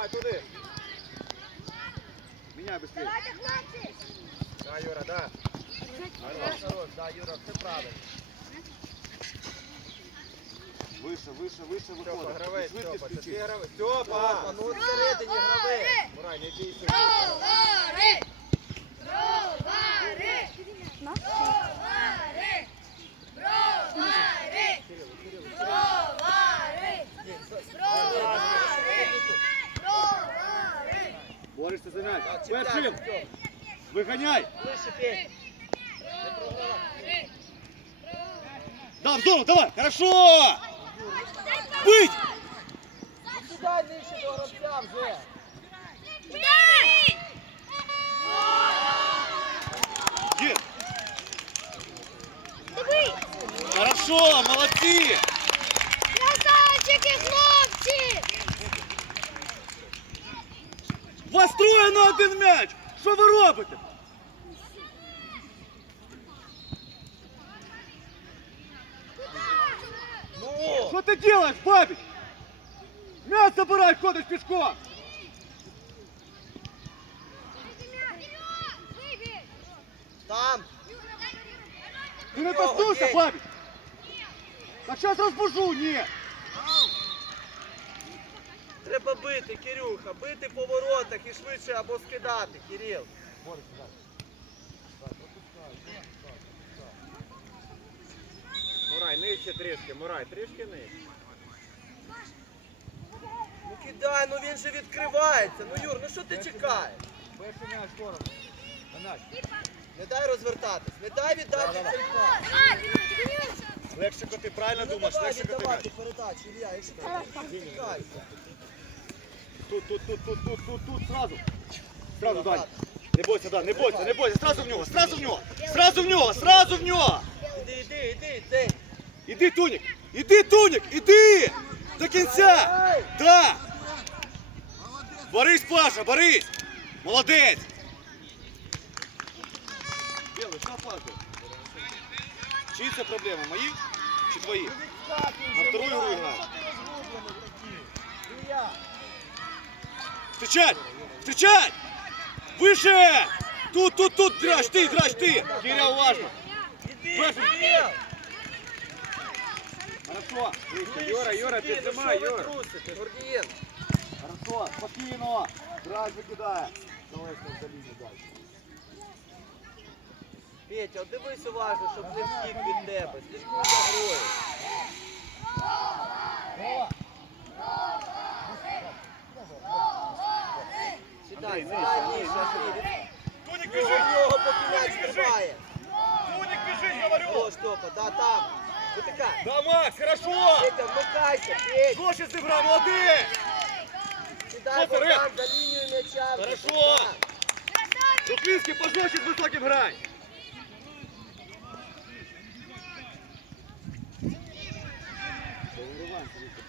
Давай туди. Міняй быстрее. Давайте, хлопці! Да, Юра, да. Хорош, хорош, да, Юра, все правильно. Вище, вище, вище Степа, виходить. гравець, Швидкість Степа, це включи. твій гравець. Степа! Ну всередині гравець. Мурай, не бійся. Бровари! Бровари! Бровари! Борешся за м'яч. Так, чіпляй, Першим. Степ. Виганяй. Ближче, Петь. Не програвай. Да, в зону, давай. Хорошо. Бить. Сюди нижче до гравця вже. Є. Хорошо, молодці. Красавчики, хлопці! Вас троє на один м'яч. Що ви робите? Ну, Що ти робиш, бабіч? М'яч забирай, ходиш пішком. там. Ти не Нього, коснувся, Гей. бабіч. Так зараз розбужу, ні. Треба бити, Кирюха, бити по воротах і швидше або скидати, Кирил. Мурай, нижче трішки, Мурай, трішки нижче. Ну кидай, ну він же відкривається. Ну Юр, ну що ти чекаєш? Перший м'яч. Не дай розвертатись, не дай віддати цей пас. Легше коти, правильно Ну думаєш, давай легше коти м'яч. віддавати передачу, Ілля, якщо ти чекаєшся. Тут, тут, тут, тут, тут, тут, тут, сразу. Сразу, Дань. Не бойся, да, не бойся, не бойся, сразу в нього, сразу в нього, сразу в нього, сразу в нього. Іди, іди, іди, іди. Іди, Тунік, іди, Тунік, іди! До кінця! Да! Борись, Паша, борись! Молодець! Білий, що пазу? Чиї це проблеми, мої чи твої? На вторую игру играю. Що ти розгублений такий? Ілля, Встречать! Встречать! Выше! Тут, тут, тут, драч ты, драч ты! Киря, уважно! іди, Перший. Кирил. Хорошо, Ближче Юра, Юра, сюди, ну піджимай, що ви Юра. трусите, Гордієн? хорошо, спокійно! Драч викидає. Давай, що за лінію далі. Петя, от дивись уважно, щоб не втік від тебе. Слідкуй за грою. Андрій. Туник Від нього поки триває. Туник бежит, говорю! О, Штопа, да, там. Витикай. Да, Макс, хорошо! Петя, вмикайся, Петя. Гоші зіграв, молодець! Сідай, Що там? За лінію м'яча. Хорошо. Богдан. пожорщик високим грай! Уважно, Рома,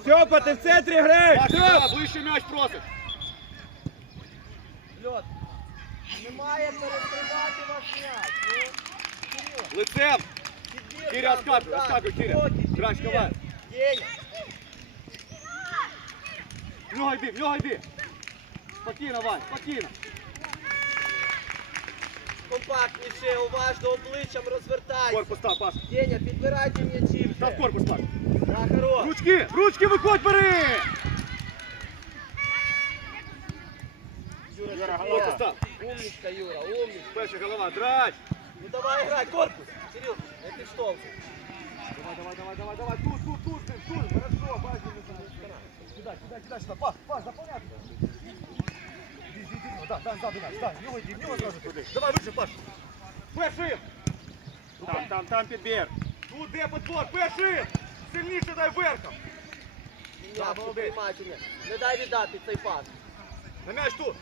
Степа, ти в центрі! Паша, ближче м'яч просить! Льот. Немає перекривати вас м'яч. Ну, Лицем! Там, отскакивай, отскакивай, Киря. Грач, давай. В нього йди, в нього йди! Спокійно, Вань, спокійно! Компактніше, уважно, обличчям розвертайся. Корпус став, Паш! Деня, підбирайте м'ячі Став вже. корпус, Паш! Да, хорош. Ручки, ручки виходь, бери! Юра, Юра, Юра, Корпус став! Умничка, Юра, умничка. Перша голова, драч! Ну давай грай, корпус. Кирил, не підштовхуй. Давай, давай, давай, давай, давай, тут, тут, тут, тут, тут, хорошо, Паш, сюда, сюда, сюда, сюда, Паш, Паш, заполняй! В нього йди, в нього зразу туди. Давай, вище, Паш! Першим! Там, там, там підбір. Тут де подбор, першим! Сильніше дай верхом! Да, молодець. приймати не. Дай віддати цей пас. На м'яч тут!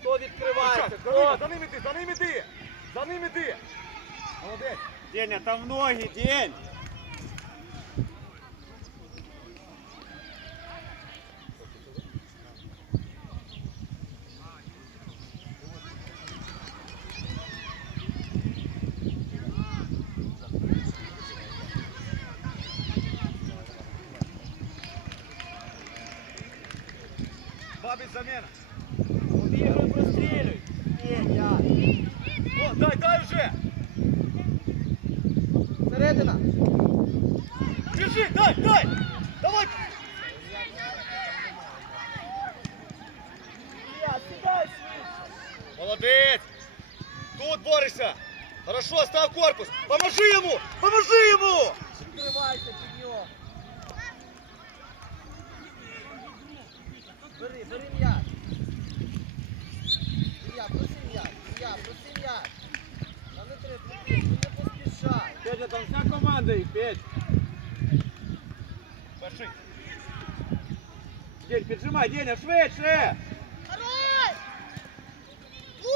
Хто відкривається? За ним, Хто? за ним іди, за ним іди! За ним іди! Молодець! Деня, там ноги, День. Слабий заміна. Обігруй, прострілюй. Петя. О, дай, дай вже. Середина. Біжи, дай, дай. Давай. Я, сідай швидше. Молодець. Тут борешся. Став корпус. Поможи йому, поможи йому. Відкривайся під нього. Бери, бери м'яч. Ілля, проси м'яч. Ілля, проси м'яч. Та не треба, не поспішай. Петя, там вся команда їх, Петь. Перший. День, піджимай, Деня, швидше.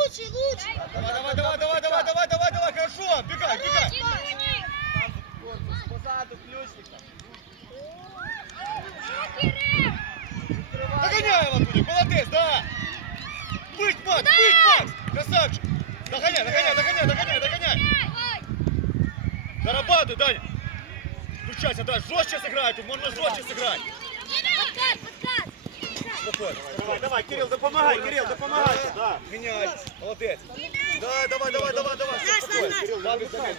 лучше, лучше. Давай, давай, давай, давай, давай, давай, давай, давай, хорошо, бегай, бегай. Корпус, позаду ключника. Догоняй его туда, молодец, да. Быть, Макс, быть, Макс, красавчик. Догоняй, догоняй, догоняй, догоняй, догоняй. Зарабатывай, Даня. Включайся, да, жестче сыграй, тут можно жестче сыграть. Подкат, подкат. Спокойно. Давай, давай, Кирил, допомагай, Кирил, допомагай. Да. Меняй. Молодец. Да, давай, давай, давай, давай. Все, спокойно. Кирил, Слабый запускай.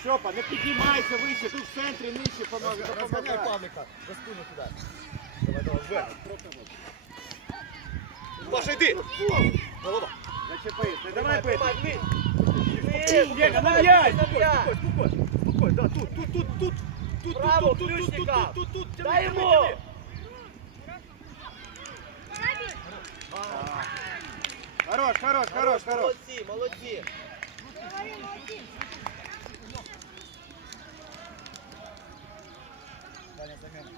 Степа, не піднімайся вище, тут в центрі нижче, помагай, Разгоняй допомагай. Павлика. За спину туда. Давай, давай, вверх. Паша, иди. Голова. Зачепись, не давай бити. Деня, на м'яч. Спокойно, спокойно, спокойно. Да, тут, тут, тут, тут. Тут, Браво, тут, тут, тут, тут, ключника. тут, тут, тут. Дай Тяни, ему. тяни, тяни. Хорош, хорош, хорош, хорош. Молодці, молодці. Даня. Даня.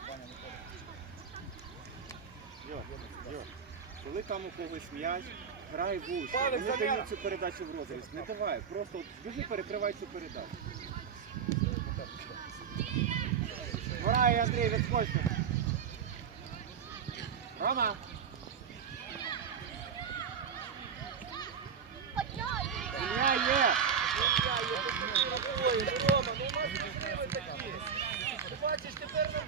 Коли там у когось м'яч, грай в уші. Не дають цю передачу в розріз. Не давай, просто біжи, перекривай цю передачу. Грай, Андрій, відскочте. Рома. Є. Рома, ну у нас сили такі. Ти бачиш, тепер нам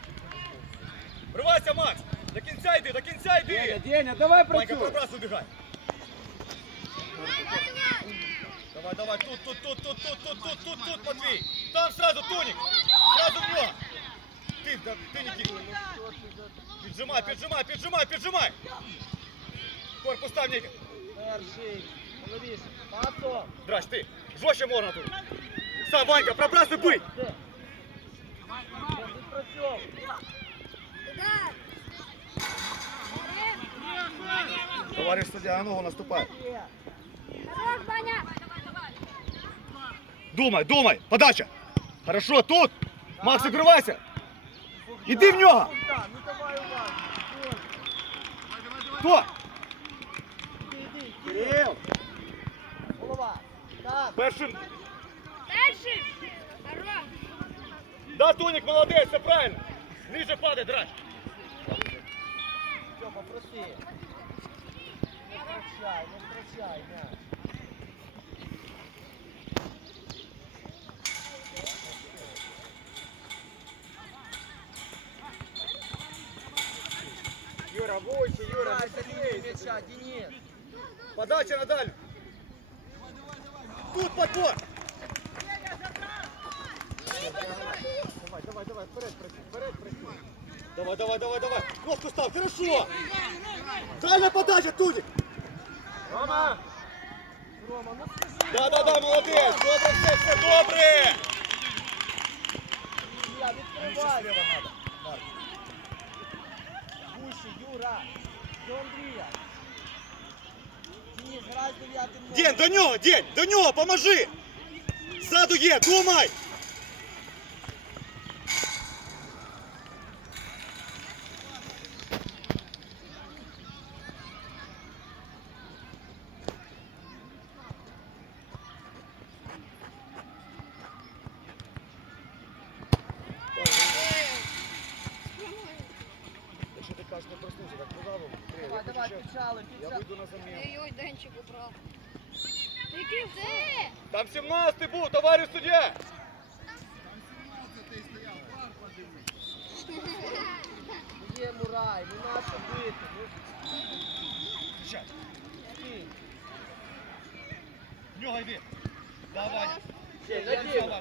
Вривайся, Макс! До кінця йди, до кінця йди! Деня, давай Ванька, працюй. пробрасуй, убігай! Давай, давай, тут, тут, тут, тут, тут, тут, тут, тут, тут, Матвій! Там сразу Тоник! Сразу в нього! Ти, да, ти, Нікіт! Піджимай, піджимай, піджимай, піджимай! Корпус там, Нікіт! перший. Драч, ти! Жорстче можна тут! Сам, Ванька, пробрас и бить! Товарищ на ногу наступай! Думай, думай! Подача! Хорошо, тут! Макс, закрывайся! Іди в нього! Хто? Кирил! Першим! Дальше! Хорош! Да, Тоник, молодець, все правильно! Ниже падай, драч! Що, попроси. Не втрачай, не втрачай, м'яч. Юра, вище, Юра, м'яча, Денис. Подача на дальню! Тут подбор! Давай, давай, давай, вперед вперед працюй. Давай, давай, давай, давай! Ножку став, хорошо! Дальня подача, Туник! Рома. Рома, ну скажи. Да, да, да, молодець! Добре, все, все добре! Я. Марк. Гуші, Юра. До Андрія. Дєнь, до нього, Дєнь, до нього, поможи! Ззаду є, думай!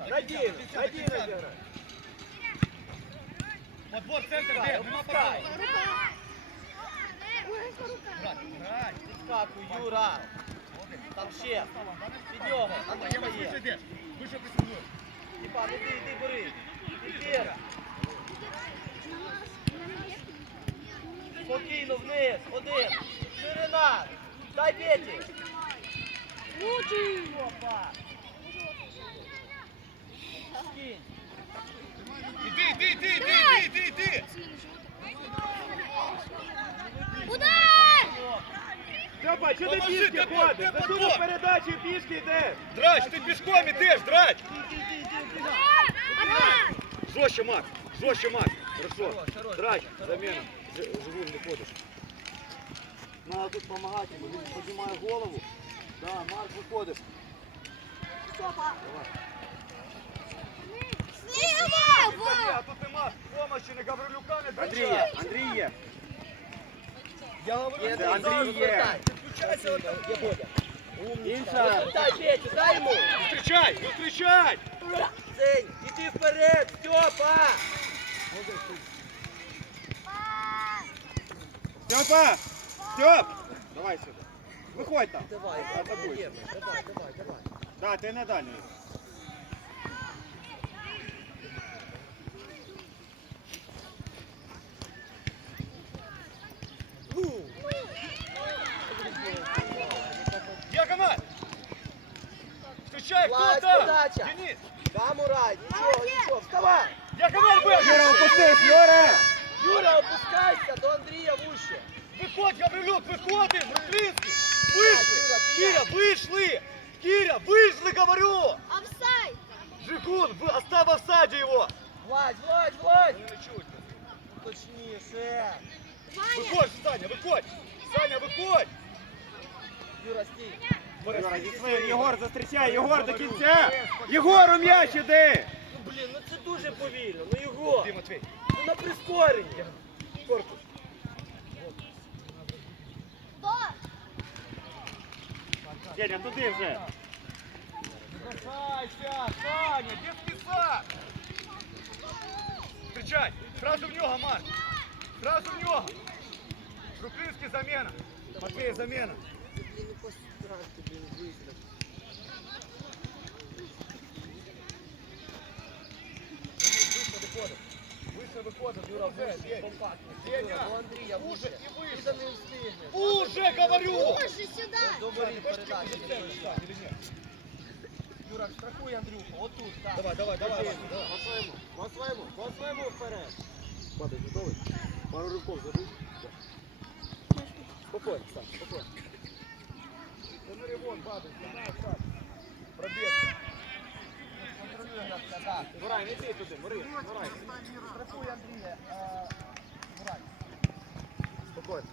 Надійно кінця. зіграй. Подбор, центр, де? Нема грай. Підскакуй, Юра. Там ще. Під нього. Андрій є. вище присягну. Степан, іди, іди, бери. Іди. Спокійно вниз. Один. Ширина. Дай Петі. Лучший. Опа. Скинь. Іди, іди, іди, іди, іди, іди, іди. Удар! Степа, чого ти Поможи, пішки де ходиш? де Засунув передачу і пішки йдеш. Драч, ти пішком ідеш, драч. Удар! Жорстче, Макс, жорстче, Макс. Хорошо. Хорош, хорош. Драч, замена. Ж- Живым не ходиш. Надо тут помогать ему. Він піднімає голову. Да, Марк, виходиш. Слева! А тут нема помощи не Гаврилюка, не Андрій, Драча. Андрій є. Я говорю, Є, ти Андрій зараз є. розвертай. Ти включайся от там. Є Бодя. Інша. Дай Петю, дай йому. Зустрічай, зустрічай. Сень, іди вперед, Степа. Степа! Степ! Давай сюди. Виходь там. Давай, Атакуй. давай, давай, давай. Да, ти не дальній. Хто там? подача. Денис, Камурай, нічого, нічого, вставай. діагональ вийди. Юра, опустись, Юра! Юра, опускайся до Андрія вище. Виходь, Гаврилюк, виходиш, Рухлинський. Вийшли. Кіря, як? вийшли. Кіря, вийшли, говорю. Офсайд! Жигун, вы- оставь в осаде его. Владь, Владь, Владь. Точніше. Ваня! Виходь, Саня, виходь. Саня, виходь. Юра, стій. Єгор, зустрічай, Єгор до кінця! Єгор, у м'яч іди! Ну, блін, ну це дуже повільно. Ну його. Дима, Матвей. Ну на прискорення. Корпус. Деня, туди вже. Бросайся, Саня, детский сад. Встречай, сразу в нього, Марк. Сразу в нього. Рухлинський замена. Матвей, замена. Уже говорю. Боже, сюда! Добрий Бачиш, передачі. ти вже в центр, или ні? Юра, страхуй Андрюху, отут, так. Давай, давай, давай. давай. По своєму, по своєму, по своєму вперед. Падай, готовий? Пару рывков забудь. Спокойно, Сань, спокойно. Падай, сюда. Пробежка. Контролюй. Мурай, не йди туди, Мурай, Мурай. Страхуй Андрія. Мурай. Спокойно.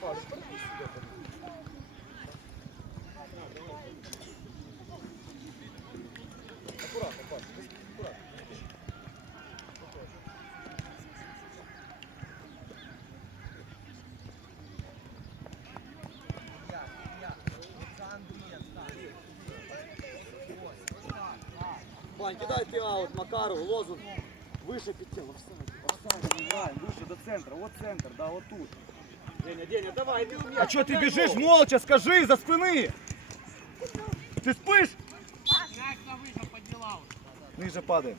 Павел, подпись себе, подпись. Аккуратно, Павел, аккуратно. Я, я. За Андрія, так. Ось, ось так, так. Вань, кидай ты аут Макару, лозунг. Выше підтягнув. Офсайд, играем, выше до центра. Вот центр, да, вот тут. Деня, Деня, давай, іди в м'яч. А что ты бежишь молча? Скажи, за спины. Ты спишь? Ниже падаем.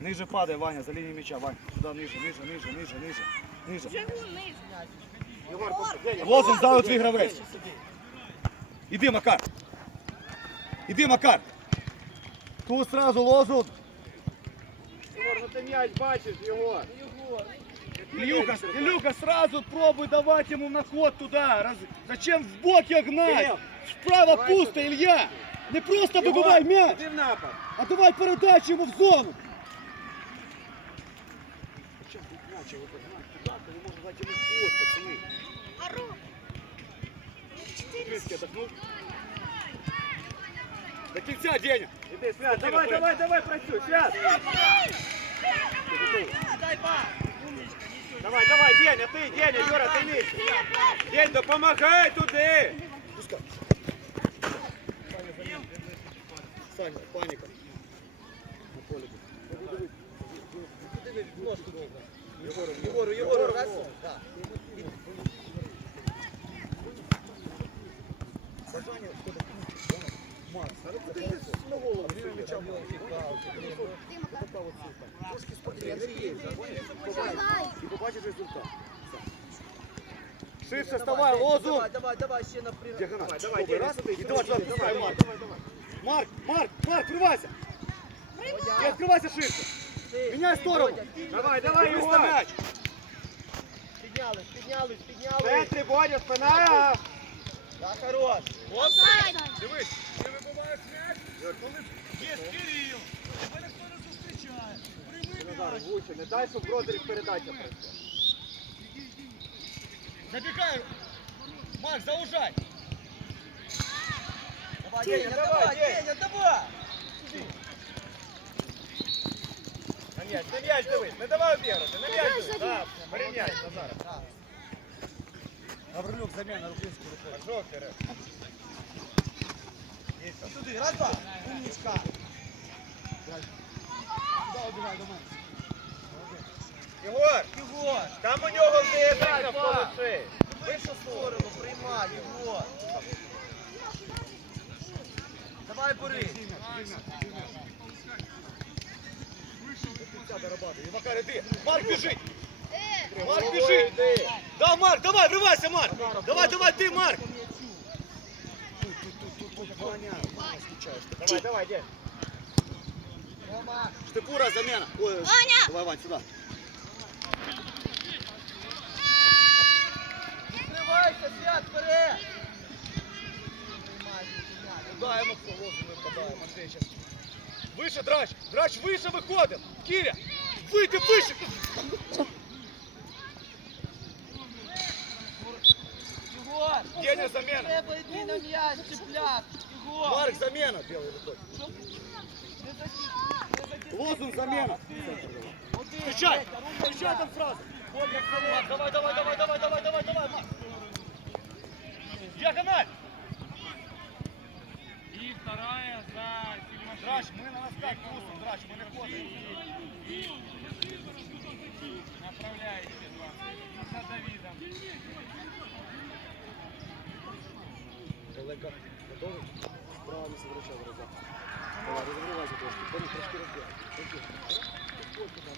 Ниже падай, Ваня, за линией мяча. Вань, сюда ниже, ниже, ниже, ниже, ниже. Ниже. Єгор, пусти. Деня, Лозунг за твій гравець. Іди, Макар. Іди, Макар. Тут сразу лозунг. Єгор, ну ти м'яч бачиш, Єгор. Єгор, Илюха, Илюха, сразу пробуй давать ему на ход туда. Раз- Зачем в бок я гнать? Кирилл, Справа давай пусто, сюда. Илья. Не просто Єгор, вибивай мяч, Іди в напад. а давай передачу ему в зону. Зачем тут мяч его поднимать туда, коли можно дать ему ход, пацаны? Ору! Крыски отдохнул. До кінця, Деня. Іди, Свят, давай, давай, давай, працюй, Свят. Давай, давай, День, а ти, Деня, Юра, ти лізь. День, допомагай туди. Пускай. Саня, паника! Егору, Егору! Ножку довго. Єгору, Єгору, раз. Так. Бажання, що таке? А ну ти на голову. Мічам, І побачиш результат. Ширше ставай, лозу. Давай, давай, давай, ще напряму. Діагональ. Давай, давай, Добре, Деня, раз. сюди, І сюди, давай, сюди, давай, давай, давай, Марк. Марк. Марк, Марк, Марк, Марк, вривайся. І відкривайся ширше. Ти, Міняй ти, сторону. Бодя, ти. Давай, давай, Дивись на Ігор. м'яч. Піднялись, піднялись, В піднялись. центрі, Бодя, спина. Так, хорош. Дивись, ти вибиваєш м'яч, коли є Кирил. Назар, влуче, не дай, щоб в розріз передача пройшла. Забігай. Макс, заужай. Давай, Деня, Деня, давай, давай, Деня. Деня, давай. На м'яч, на м'яч дивись, не давай обіграти, на м'яч дивись. Так, бери м'яч, Назар. Так. Гаврилюк, заміна рукинську рукою. Жовтий, Рем. І туди, раз, два. Умничка. Сюди обігай до мене. Єгор! Єгор! Там у нього здається навколо шиї. Вишу сторону, приймай, Єгор! Давай, бери! Макар, іди! Марк, біжи! Марк, біжи! Да, Марк, давай, вривайся, Марк! Давай, давай, ти, Марк! Давай, давай, дядь! Штыкура, замена! Ой, Давай, Вань, сюда! Відкривайся, свят, вперед. Кидаємо по лозу, ми впадаємо, Андрей, зараз. Вище, драч, драч, вище виходимо. Кіря, вийди вище. Єгор. Деня, заміна. Треба йти на м'яч, чіпляк. Марк, заміна. Білий виходить. Лозунг, Петя, руку встречай там фразу. Давай, давай, давай, давай, давай, давай, давай, Марк. Диагональ! И вторая за Сильмашвили. Драч, мы на носках кусом, Драч, мы не ходим. И, и... направляете два. За Давидом. Олега готовы? Справа не совращал врага. Давай, разогревайся трошки. Парень трошки разбегай.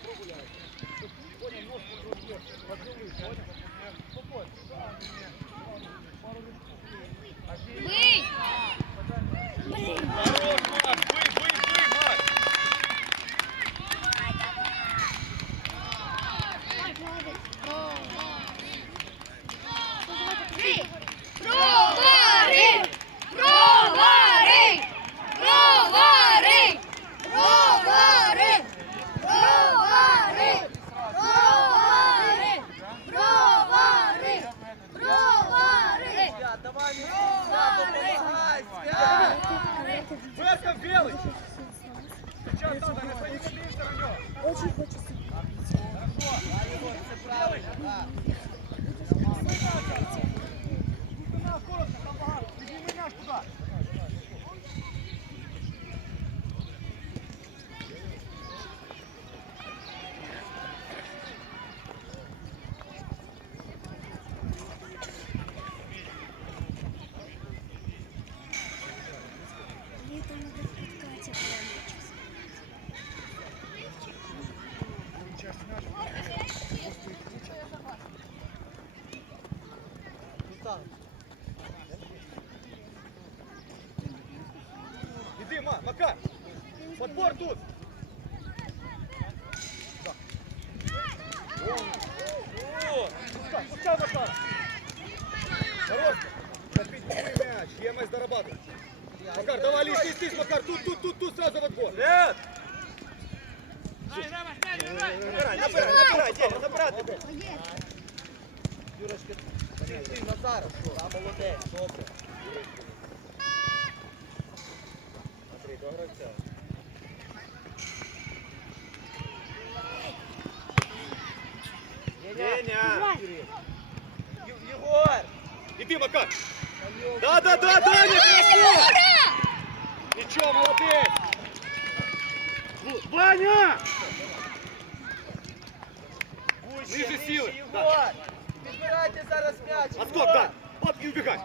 Погуляй. Понял, ножку в руке. Поцелуй, понял? Блин! Блин! Макар, Макар! Подбор тут! Пускай, пускай, Макар! Коробка! мяч, ЕМС дорабатывает. Макар, давай, лезь, лезь, лезь, Макар, тут, тут, тут, тут, сразу в отбор. Нет! Набирай, набирай, набирай, День, набирай тебе. Юрочка, ти, ти, Назаров, а молодець, добре. Деня! Егор! Иди, Макар! Да, да, да, да, не хорошо! Ничего, молодец! Ваня! Ниже силы! Да. Підбирайте зараз м'яч! Отскок, да! Папки убегай!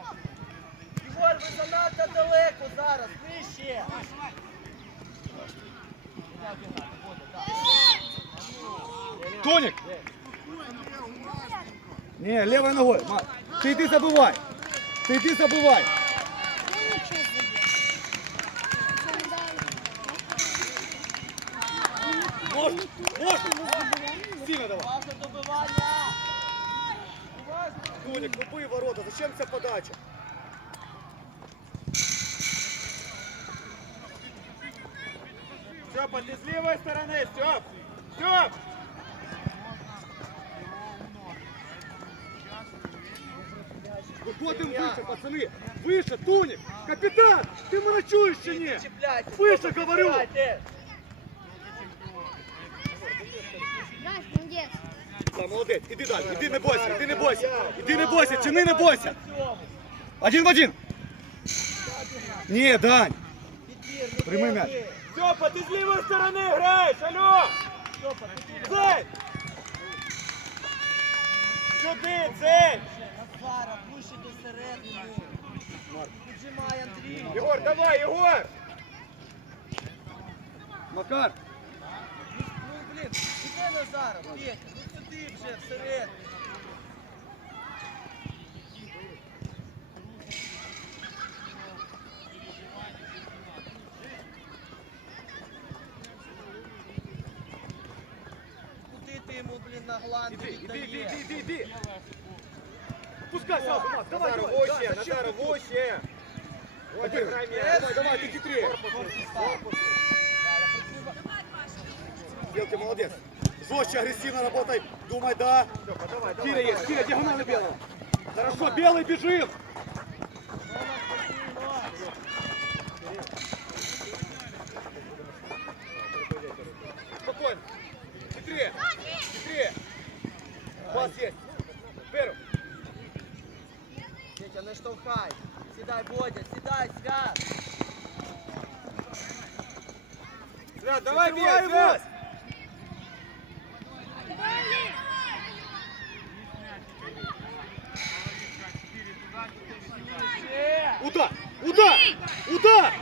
Егор, ви занадто далеко зараз! Нижче! Тоник! Не, левой ногой. Ма- Ты иди забывай. Ты иди забывай. Наш, молодець. Іди далі, іди не бойся, іди не бойся. Іди не бойся, чини не бойся. Один в один. Ні, Дань. Підбір, м'яч. Степа, ты с левой стороны играешь, алло! Степа, підбір. Цель! Сюди, цель! Назара, ближче до середини. Піджимай, Андрій. Егор, давай, Егор! Макар. Блін, іди Назара, Петя, ну сюди вже, всередину. Куди ти йому, блін, на гланду Іди, іди, іди, віддаєш? іди, іди, іди. Пускай сразу, Макс, давай, Назар, давай. зачем Назар, воще! Вот играй Давай, мяч. давай, ты хитрее. Белка, молодец. Жестче, агрессивно работай. Думай, да. Давай. есть, Киря, диагонально белого. Хорошо, белый, бежим. Удар, удар!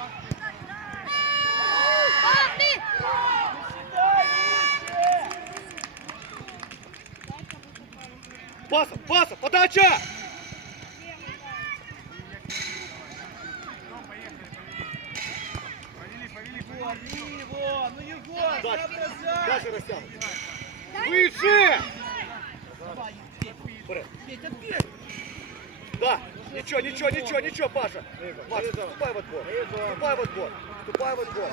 Паса, паса, подача. Єгор, ліво, ну Єгор, Дальше, соображай. дальше растягивай. Выше. Давай, Петя, Вперед. Петя, Петя. Да, ничего, ничего, ничего, ничего, Паша. Макс, вступай в отбор. Вступай в отбор. Вступай в отбор.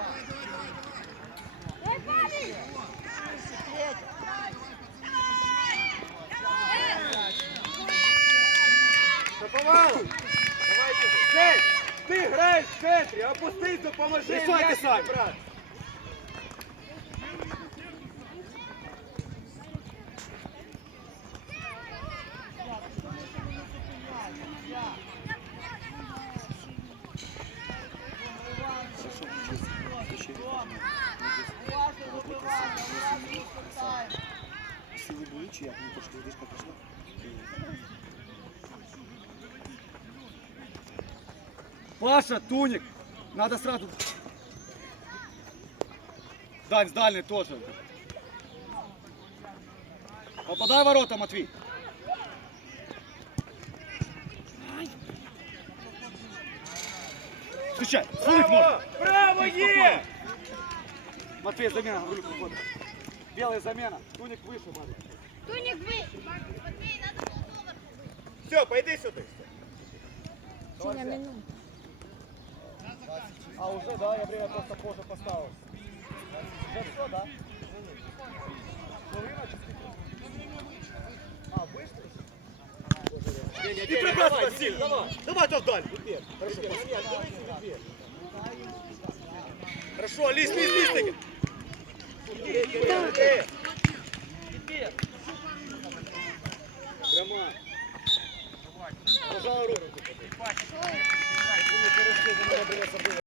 Шаповалов! Давай сюди. Ти граєш в центрі, опустись, допоможи самі. брат. Паша, Туник. Надо сразу. Дань, с дальней тоже. Попадай в ворота, Матвей. Встречай, слыть можно. Браво! Браво, є! Матвей, замена, Гаврилюк выходит. Белая замена. Туник выше, Матвей. Туник ви! Все, пойди сюди. Ціна минут. А уже, да, я время просто позже поставил. Уже все, да? А, вышли? Не препятствуй сильно! Давай, давай там вдаль! Хорошо, Хорошо, лист, лист, лист! Прямо. Пожалуй, руку. Ой. Вони перейшли, вони робили, забили.